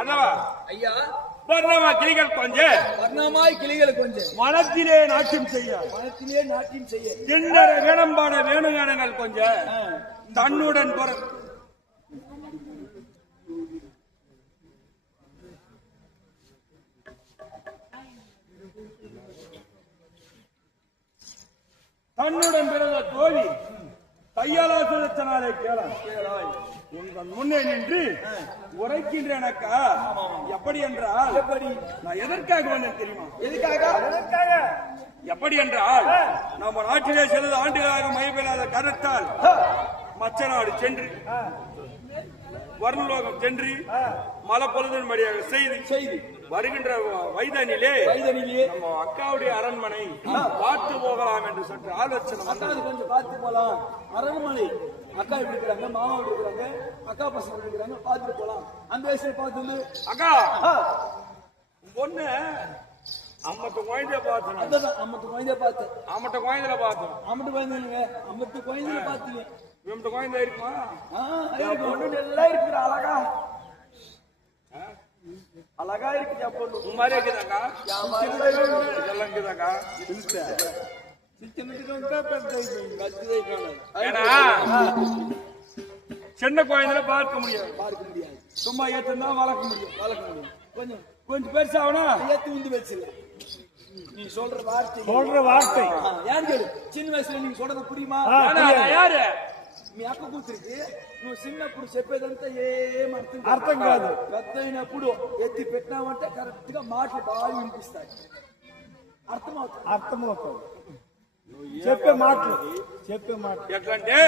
அதவா ஐயா வர்ணமா கிளிகள் கொஞ்சம் வர்ணமாய் கிளிகள் கொஞ்சம் மனத்திலே நாட்டியம் செய்ய மனத்திலே நாட்டியம் செய்ய கிண்ணற வேணம்பாட வேணுகானங்கள் கொஞ்சம் தன்னுடன் தன்னுடன் பிறந்த தோழி கையாலாசனாலே கேளாய் உங்கள் முன்னே நின்று உரைக்கின்றனக்கா. எப்படி என்றால் நான் எதற்காக வந்தேன் தெரியுமா? எதுக்காக? எப்படி என்றால் நம்ம நாட்டிலே சில ஆண்டுகளாக மயப்பெறாத கருத்தால் மச்ச நாடு சென்று வர்ணலோகம் சென்று மலப்பொழுதின் வழியாக செய்து வருகின்ற வைதனிலே நம்ம அக்காவுடைய அரண்மனை பார்த்து போகலாம் என்று சற்று ஆலோசனை கொஞ்சம் பார்த்து போலாம். அரண்மனை அக்கா எப்படி இருக்கிறாங்க, மாமா எப்படி இருக்கிறாங்க, அக்கா பசங்க இருக்கிறாங்க, பார்த்துட்டு போலாம். அந்த வயசுல பார்த்து அக்கா பொண்ணு அம்மத்து குழந்தைய பார்த்தோம். அம்மத்து குழந்தைய பார்த்தேன். அம்மட்ட குழந்தையில பார்த்தோம். அம்மட்டு குழந்தைங்க அம்மத்து குழந்தைய பார்த்தீங்க. இவம்ட்ட குழந்தை இருக்குமா? ஒண்ணு நல்லா இருக்கிற அழகா அழகா இருக்கு பொண்ணு. உன் மாதிரி இருக்குதாக்கா? இதெல்லாம் இருக்குதாக்கா? சின்ன குழந்தைல பார்க்க முடியாது. சும்மா ஏத்துனா வளர்க்க முடியும். கொஞ்சம் கொஞ்சம் பெருசாவனா ஏத்து வந்து வச்சு நீ சொல்ற வார்த்தை யாரு கேளு. சின்ன வயசுல நீங்க சொல்றது புரியுமா? யாரு మీ అక్క కూతురికి నువ్వు చిన్నప్పుడు చెప్పేదంతా ఏమర్థం అర్థం కాదు. పెద్దయినప్పుడు ఎత్తి పెట్టినావంటే కరెక్ట్ గా మాటలు బాగా వినిపిస్తాయి. అర్థమవుతుంది చెప్పే మాటలు ఎట్లంటే